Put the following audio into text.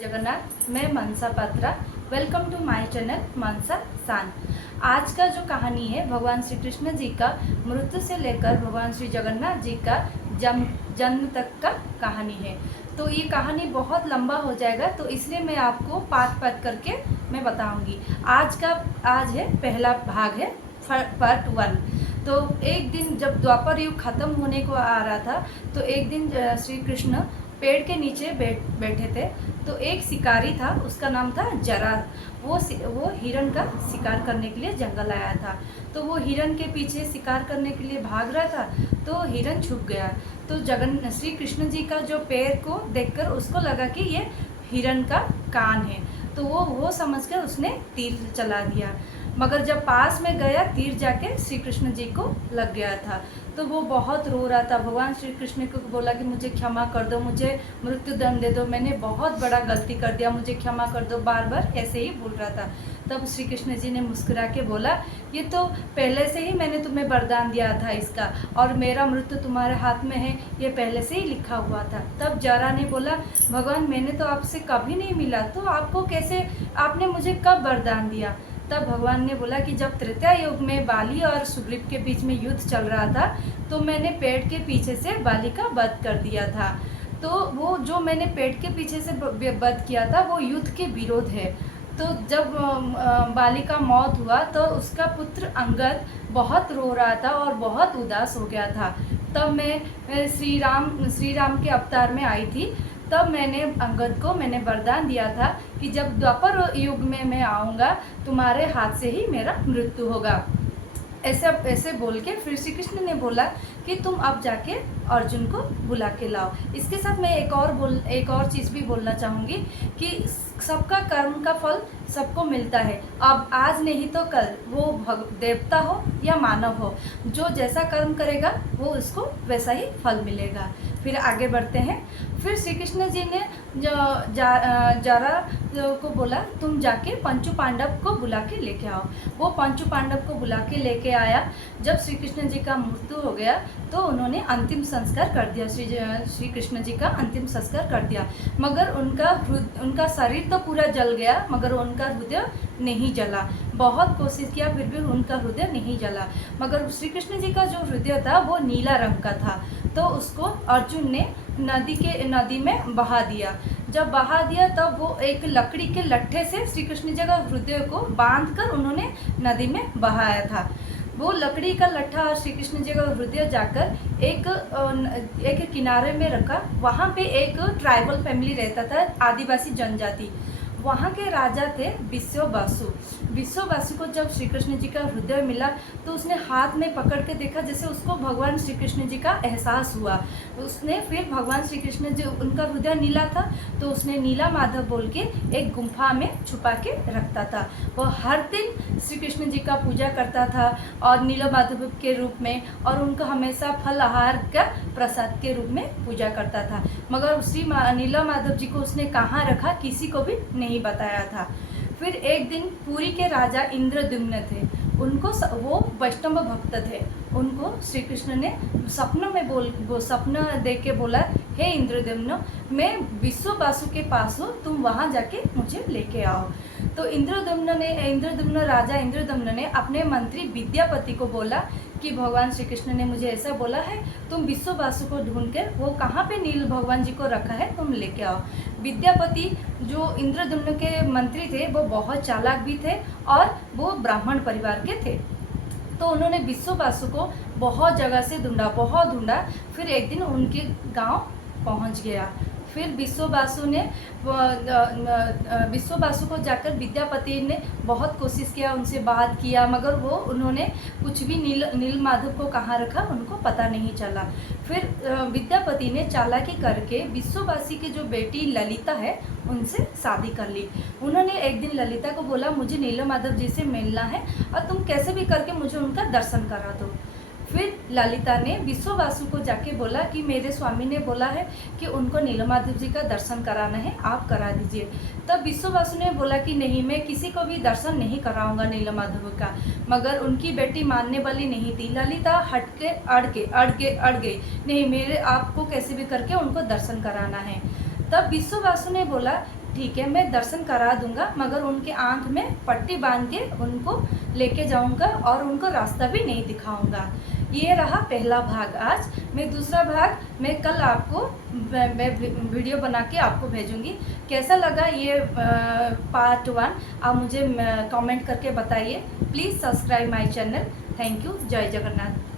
जगन्नाथ, मैं Manasa Patra. Welcome to my channel Manasa San. आज का जो कहानी है भगवान श्री कृष्ण जी का मृत्यु से लेकर भगवान श्री जगन्नाथ जी का जन्म तक का कहानी है। तो ये कहानी बहुत लंबा हो जाएगा, तो इसलिए मैं आपको पार्ट करके मैं बताऊंगी। आज है पहला भाग है, पार्ट 1। तो एक दिन जब द्वापर युग खत्म होने को आ रहा था, तो एक दिन श्री कृष्ण पेड़ के नीचे बैठे थे। तो एक शिकारी था, उसका नाम था जरा। वो हिरण का शिकार करने के लिए जंगल आया था। तो वो हिरण के पीछे शिकार करने के लिए भाग रहा था, तो हिरण छुप गया। तो श्री कृष्ण जी का जो पैर को देखकर उसको लगा कि ये हिरण का कान है, तो वो समझकर उसने तीर चला दिया। मगर जब पास में गया, तीर जाके श्री कृष्ण जी को लग गया था। तो वो बहुत रो रहा था, भगवान श्री कृष्ण को बोला कि मुझे क्षमा कर दो, मुझे मृत्यु दंड दे दो, मैंने बहुत बड़ा गलती कर दिया, मुझे क्षमा कर दो, बार बार ऐसे ही बोल रहा था। तब श्री कृष्ण जी ने मुस्कुरा के बोला, ये तो पहले से ही मैंने तुम्हें वरदान दिया था इसका, और मेरा मृत्यु तुम्हारे हाथ में है, ये पहले से ही लिखा हुआ था। तब जरा ने बोला, भगवान मैंने तो आपसे कभी नहीं मिला, तो आपने मुझे कब वरदान दिया? तब भगवान ने बोला कि जब त्रेता युग में बाली और सुग्रीव के बीच में युद्ध चल रहा था, तो मैंने पेड़ के पीछे से बाली का वध कर दिया था। तो वो जो मैंने पेड़ के पीछे से वध किया था, वो युद्ध के विरोध है। तो जब बाली का मौत हुआ, तो उसका पुत्र अंगद बहुत रो रहा था और बहुत उदास हो गया था। तब मैं श्री राम के अवतार में आई थी। तब मैंने अंगद को वरदान दिया था कि जब द्वापर युग में मैं आऊँगा, तुम्हारे हाथ से ही मेरा मृत्यु होगा। ऐसे बोल के फिर श्री कृष्ण ने बोला कि तुम अब जाके अर्जुन को बुला के लाओ। इसके साथ मैं एक और चीज़ भी बोलना चाहूँगी कि सबका कर्म का फल सबको मिलता है। अब आज नहीं तो कल, वो देवता हो या मानव हो, जो जैसा कर्म करेगा वो उसको वैसा ही फल मिलेगा। फिर आगे बढ़ते हैं। फिर श्री कृष्ण जी ने जरा को बोला, तुम जाके पंचू पांडव को बुला के लेके आओ। वो पंचू पांडव को बुला के लेके आया। जब श्री कृष्ण जी का मृत्यु हो गया, तो उन्होंने अंतिम संस्कार कर दिया, श्री कृष्ण जी का अंतिम संस्कार कर दिया। मगर उनका शरीर तो पूरा जल गया, मगर उनका हृदय नहीं जला। बहुत कोशिश किया, फिर भी उनका हृदय नहीं जला। मगर श्री कृष्ण जी का जो हृदय था वो नीला रंग का था। तो उसको अर्जुन ने नदी में बहा दिया। जब बहा दिया, तब वो एक लकड़ी के लट्ठे से श्री कृष्ण जी का हृदय को बांधकर उन्होंने नदी में बहाया था। वो लकड़ी का लट्ठा और श्री कृष्ण जी का हृदय जाकर एक किनारे में रखा। वहाँ पे एक ट्राइबल फैमिली रहता था, आदिवासी जनजाति। वहाँ के राजा थे विश्ववासु को जब श्री कृष्ण जी का हृदय मिला, तो उसने हाथ में पकड़ के देखा, जैसे उसको भगवान श्री कृष्ण जी का एहसास हुआ। उसने फिर भगवान श्री कृष्ण जी, उनका हृदय नीला था, तो उसने नीला माधव बोल के एक गुम्फा में छुपा के रखता था। वो हर दिन श्री कृष्ण जी का पूजा करता था और नीला माधव के रूप में, और उनको हमेशा फल आहार का प्रसाद के रूप में पूजा करता था। मगर श्री नीला माधव जी को उसने कहाँ रखा, किसी को भी नहीं बताया था। फिर एक दिन पुरी के राजा इंद्रद्युम्न थे, वो वैष्णव भक्त थे। उनको श्री कृष्ण ने सपना देख के बोला, हे इंद्रद्युम्न, मैं विश्ववासु के पास हूँ, तुम वहाँ जाके मुझे लेके आओ। तो राजा इंद्रद्युम्न ने अपने मंत्री विद्यापति को बोला कि भगवान श्री कृष्ण ने मुझे ऐसा बोला है, तुम विश्ववासु को ढूंढ कर वो कहाँ पे नील भगवान जी को रखा है, तुम लेके आओ। विद्यापति जो इंद्रद्युम्न के मंत्री थे, वो बहुत चालाक भी थे और वो ब्राह्मण परिवार के थे। तो उन्होंने विश्ववासु को बहुत जगह से ढूंढा। फिर एक दिन उनके गांव पहुंच गया। फिर विश्ववासु को जाकर विद्यापति ने बहुत कोशिश किया, उनसे बात किया, मगर उन्होंने कुछ भी नील माधव को कहाँ रखा उनको पता नहीं चला। फिर विद्यापति ने चालाकी करके विश्ववासी की जो बेटी ललिता है, उनसे शादी कर ली। उन्होंने एक दिन ललिता को बोला, मुझे नील माधव जी से मिलना है और तुम कैसे भी करके मुझे उनका दर्शन करा दो। फिर ललिता ने विश्ववासु को जाके बोला कि मेरे स्वामी ने बोला है कि उनको नीलमाधव जी का दर्शन कराना है, आप करा दीजिए। तब विश्ववासु ने बोला कि नहीं, मैं किसी को भी दर्शन नहीं कराऊंगा नीलमाधव का। मगर उनकी बेटी मानने वाली नहीं थी। ललिता हट के अड़ गई, नहीं, मेरे आपको कैसे भी करके उनको दर्शन कराना है। तब विश्ववासु ने बोला ठीक है, मैं दर्शन करा दूंगा, मगर उनके आंख में पट्टी बांध के उनको लेके जाऊंगा और उनको रास्ता भी नहीं दिखाऊंगा। ये रहा पहला भाग। आज मैं दूसरा भाग मैं कल आपको मैं वीडियो बना के आपको भेजूंगी। कैसा लगा ये पार्ट 1 आप मुझे कमेंट करके बताइए। Please subscribe my channel. Thank you. जय जगन्नाथ।